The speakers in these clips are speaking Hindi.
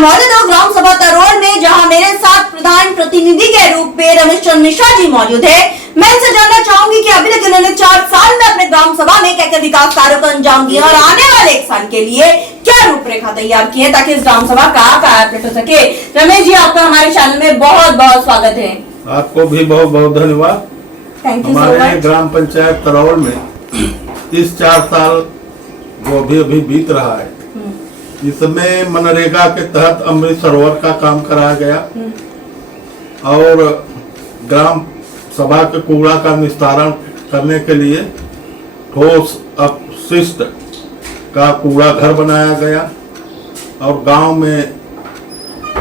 मौजूद हूँ ग्राम सभा तरोल में, जहां मेरे साथ प्रधान प्रतिनिधि के रूप में रमेश चंद्र मिश्रा जी मौजूद है। मैं इनसे जानना चाहूंगी कि अभी तक इन्होंने 4 साल में अपने ग्राम सभा में क्या-क्या विकास कार्यों को अंजाम दिया और आने वाले 1 साल के लिए क्या रूपरेखा तैयार की है ताकि इस ग्राम सभा का कार्य हो सके। रमेश जी, आपका हमारे चैनल में बहुत बहुत स्वागत है। आपको भी बहुत बहुत धन्यवाद। थैंक यू सो हमारे मच। ग्राम पंचायत तरोल में इस 4 साल जो अभी बीत रहा है, इसमें मनरेगा के तहत अमृत सरोवर का काम कराया गया और ग्राम सभा के कूड़ा का निस्तारण करने के लिए ठोस अपशिष्ट का कूड़ा घर बनाया गया और गांव में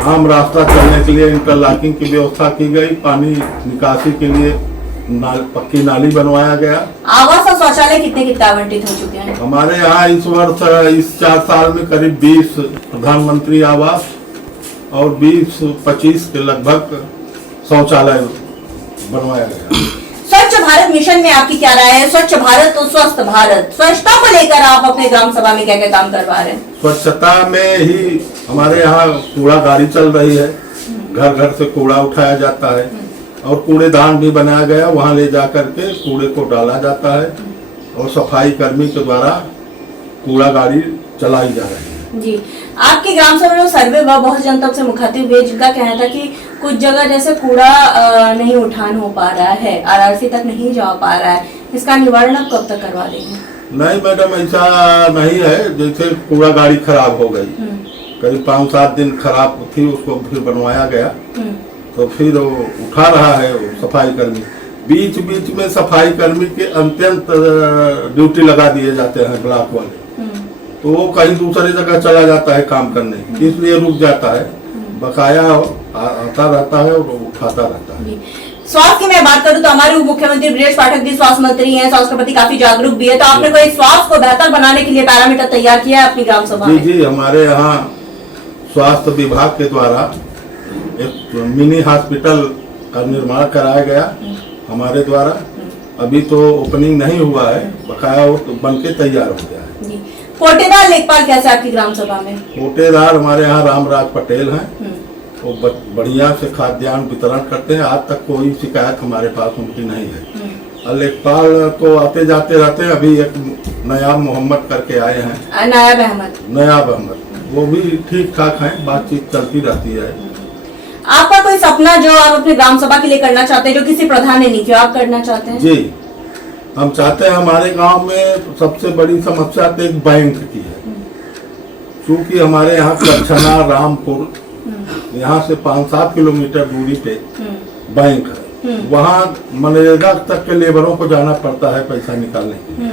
आम रास्ता चलने के लिए इंटरलॉकिंग की व्यवस्था की गई। पानी निकासी के लिए पक्की नाली बनवाया गया। आवास और शौचालय कितने आवंटित हो चुके हैं? हमारे यहाँ इस वर्ष इस 4 साल में करीब 20 प्रधानमंत्री आवास और 20-25 के लगभग शौचालय बनवाया गया। स्वच्छ भारत मिशन में आपकी क्या राय है? स्वच्छ भारत तो स्वस्थ भारत, स्वच्छता को लेकर आप अपने ग्राम सभा में क्या क्या काम करवा रहे हैं? स्वच्छता में ही हमारे यहाँ कूड़ा गाड़ी चल रही है, घर घर से कूड़ा उठाया जाता है और कूड़ेदान भी बनाया गया, वहाँ ले जा करके कूड़े को डाला जाता है और सफाई कर्मी के द्वारा कूड़ा गाड़ी चलाई जा रही है। जी, आपके ग्राम सभा में सर्वे व बहुत जनता से मुखातिब हुए, जिनका कहना था कि कुछ जगह जैसे कूड़ा नहीं उठान हो पा रहा है, आरआरसी तक नहीं जा पा रहा है, इसका निवारण आप कब तक करवा देंगे? नहीं मैडम, ऐसा नहीं है। जैसे कूड़ा गाड़ी खराब हो गई, करीब 5-7 दिन खराब थी, उसको फिर बनवाया गया तो फिर वो उठा रहा है सफाई कर्मी। बीच बीच में सफाई कर्मी के अत्यंत ड्यूटी लगा दिए जाते हैं ब्लॉक वाले, तो वो कहीं दूसरी जगह चला जाता है काम करने, इसलिए रुक जाता है। बकाया आता रहता है और उठाता रहता है। स्वास्थ्य की मैं बात करूं तो हमारे उप मुख्यमंत्री ब्रजेश पाठक जी स्वास्थ्य मंत्री हैं, स्वास्थ्य के प्रति काफी जागरूक भी है, तो आपने कोई स्वास्थ्य को बेहतर बनाने के लिए पैरामीटर तैयार किया है अपनी ग्राम सभा में? जी, हमारे यहाँ स्वास्थ्य विभाग के द्वारा एक मिनी हॉस्पिटल का निर्माण कराया गया हमारे द्वारा। अभी तो ओपनिंग नहीं हुआ है, बकाया वो तो बन के तैयार हो गया है। कोटेदार लेखपाल कैसे आपकी ग्राम सभा में? कोटेदार हमारे यहाँ रामराज पटेल हैं, वो बढ़िया से खाद्यान्न वितरण करते हैं। आज तक कोई शिकायत हमारे पास उनकी नहीं है। और लेखपाल तो आते जाते रहते हैं। अभी एक नयाब मोहम्मद करके आए हैं, नयाब अहमद, वो भी ठीक ठाक हैं, बातचीत चलती रहती है। आपका कोई सपना जो आप अपने ग्राम सभा के लिए करना चाहते हैं, जो किसी प्रधान ने नहीं किया, आप करना चाहते हैं? जी, हम चाहते हैं। हमारे गांव में सबसे बड़ी समस्या तो एक बैंक की है, क्योंकि हमारे यहाँ कच्छना रामपुर यहाँ से 5-7 किलोमीटर दूरी पे बैंक है। वहाँ मनरेगा तक के लेबरों को जाना पड़ता है पैसा निकालने के लिए।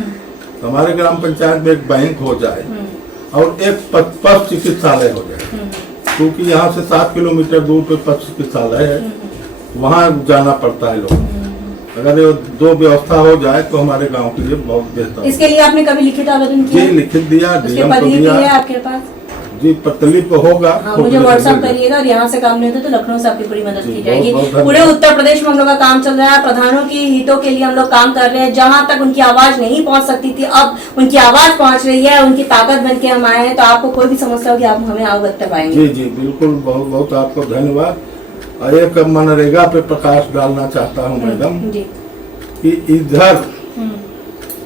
तो हमारे ग्राम पंचायत में एक बैंक हो जाए और एक पशु चिकित्सालय हो जाए, क्योंकि यहाँ से 7 किलोमीटर दूर पे पशु चिकित्सालय है, वहाँ जाना पड़ता है लोग। अगर ये 2 व्यवस्था हो जाए तो हमारे गांव के लिए बहुत बेहतर। इसके लिए आपने कभी लिखित आवेदन किया? जी, लिखित दिया, डीएम को दिया। आपके पास? जी, प्रतिलिपि होगा। मुझे व्हाट्सएप करिएगा, और यहाँ से काम नहीं होता तो लखनऊ से आपकी पूरी मदद की जाएगी। पूरे उत्तर प्रदेश में हम लोग का काम चल रहा है, प्रधानों की हितों के लिए हम लोग काम कर रहे हैं। जहाँ तक उनकी आवाज नहीं पहुँच सकती थी, अब उनकी आवाज पहुँच रही है, उनकी ताकत बन के हम आए हैं। तो आपको कोई भी समस्या होगी, आप हमें अवगत करवाएंगे। जी, बिल्कुल, बहुत बहुत आपको धन्यवाद। एक मनरेगा पे प्रकाश डालना चाहता हूँ मैडम कि इधर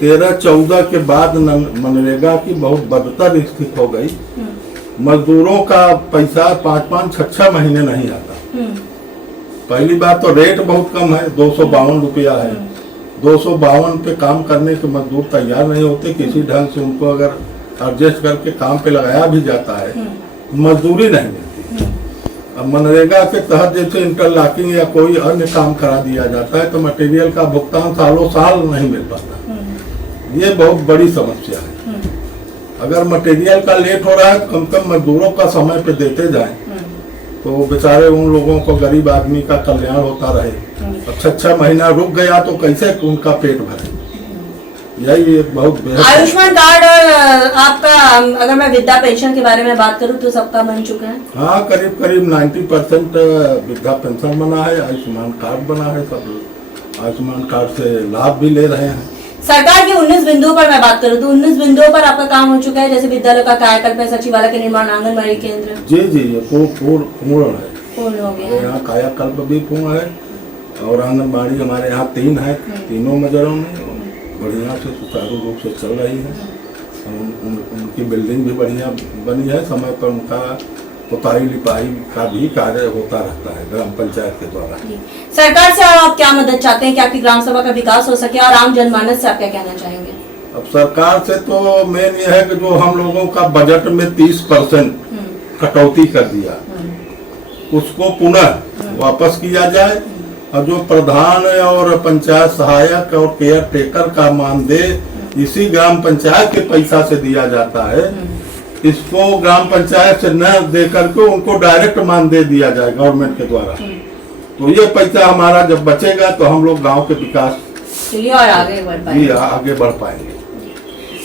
13-14 के बाद मनरेगा की बहुत बदतर स्थिति हो गई। मजदूरों का पैसा 5-5-6 महीने नहीं आता। पहली बात तो रेट बहुत कम है, 252 रुपया है। 252 पे काम करने के मजदूर तैयार नहीं होते। किसी ढंग से उनको अगर एडजस्ट करके काम पे लगाया भी जाता है, मजदूरी नहीं मिलती। अब मनरेगा के तहत जैसे इंटरलॉकिंग या कोई अन्य काम करा दिया जाता है तो मटेरियल का भुगतान सालों साल नहीं मिल पाता। ये बहुत बड़ी समस्या है। अगर मटेरियल का लेट हो रहा है, कम से कम मजदूरों का समय पे देते जाएं तो बेचारे उन लोगों को, गरीब आदमी का कल्याण होता रहे। अब 6 महीना रुक गया तो कैसे उनका पेट भरे? यही एक बहुत आयुष्मान कार्ड और आपका, अगर मैं वृद्धा पेंशन के बारे में बात करूं तो सबका बन चुका है? हाँ, करीब 90% वृद्धा पेंशन बना है, आयुष्मान कार्ड बना है। सब आयुष्मान कार्ड से लाभ भी ले रहे हैं। सरकार के 19 बिंदुओं पर मैं बात करूं तो 19 बिंदुओं पर आपका काम हो चुका है, जैसे विद्यालय का कायाकल्प, सचिवालय के निर्माण, आंगनबाड़ी केंद्र जी जी, ये पूर्ण है। पूर्ण हो गया। यहाँ कायाकल्प भी पूर्ण है और आंगनबाड़ी हमारे यहाँ 3 है, तीनों मजरों में बढ़िया से सुचारू रूप से चल रही है। उनकी बिल्डिंग भी बढ़िया बनी है, समय पर उनका पुताई लिपाई का भी कार्य होता रहता है ग्राम पंचायत के द्वारा। सरकार से आप क्या मदद चाहते हैं कि आपकी ग्राम सभा का विकास हो सके, और आम जनमानस से आप क्या कहना चाहेंगे? अब सरकार से तो मेन ये है कि जो हम लोगों का बजट में 30% कटौती कर दिया, उसको पुनः वापस किया जाए, और जो प्रधान और पंचायत सहायक और केयर टेकर का मानदेय इसी ग्राम पंचायत के पैसा से दिया जाता है, इसको ग्राम पंचायत से न दे करके उनको डायरेक्ट मानदेय दिया जाए गवर्नमेंट के द्वारा। तो ये पैसा हमारा जब बचेगा तो हम लोग गांव के विकास के लिए और आगे बढ़ पाएंगे।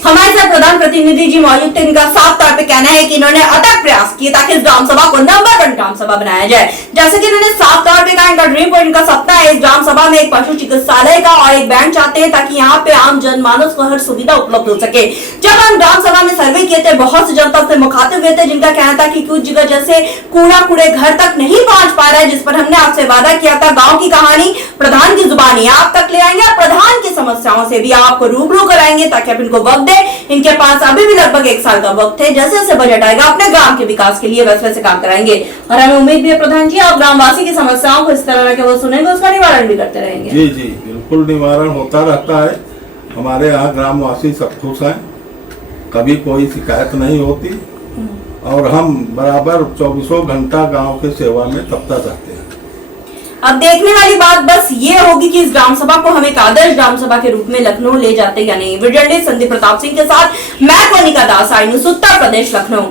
हमारे साथ प्रधान प्रतिनिधि जी मौजूद थे। इनका साफ तौर पे कहना है कि इन्होंने अथक प्रयास किए ताकि इस ग्राम सभा को नंबर 1 ग्राम सभा बनाया जाए। जैसे कि इन्होंने साफ तौर पे कहा, इनका ड्रीम और इनका सपना है इस ग्राम सभा में एक पशु चिकित्सालय का और एक बैंक चाहते हैं ताकि यहाँ पे आम जनमानस को हर सुविधा उपलब्ध हो सके। जब हम ग्राम सभा में सर्वे किए थे, बहुत सी जनता से मुखातिब हुए थे, जिनका कहना था कि कुछ जगह जैसे कूड़े घर तक नहीं पहुंच पा रहा है, जिस पर हमने आपसे वादा किया था गाँव की कहानी प्रधान की जुबानी आप तक ले आएंगे और प्रधान की समस्याओं से भी आपको रूबरू कराएंगे ताकि आप इनको वक्त दे। इनके पास अभी भी लगभग 1 साल का वक्त है, जैसे जैसे बजट आएगा अपने ग्राम के विकास के लिए वैसे वैसे काम कराएंगे। और हमें उम्मीद भी है प्रधान जी आप ग्रामवासी की समस्याओं को इस तरह के वो सुनेंगे, उसका निवारण भी करते रहेंगे। जी जी बिल्कुल निवारण होता रहता है। हमारे यहाँ ग्रामवासी सब खुश हैं, कभी कोई शिकायत नहीं होती और हम बराबर 24 घंटा गाँव के सेवा में तब तक रहते हैं। अब देखने वाली बात बस ये होगी कि इस ग्राम सभा को हम एक आदर्श ग्राम सभा के रूप में लखनऊ ले जाते या नहीं। वीडियो जर्नलिस्ट संदीप प्रताप सिंह के साथ मैं कोनिका दास, आई न्यूज़ उत्तर प्रदेश, लखनऊ।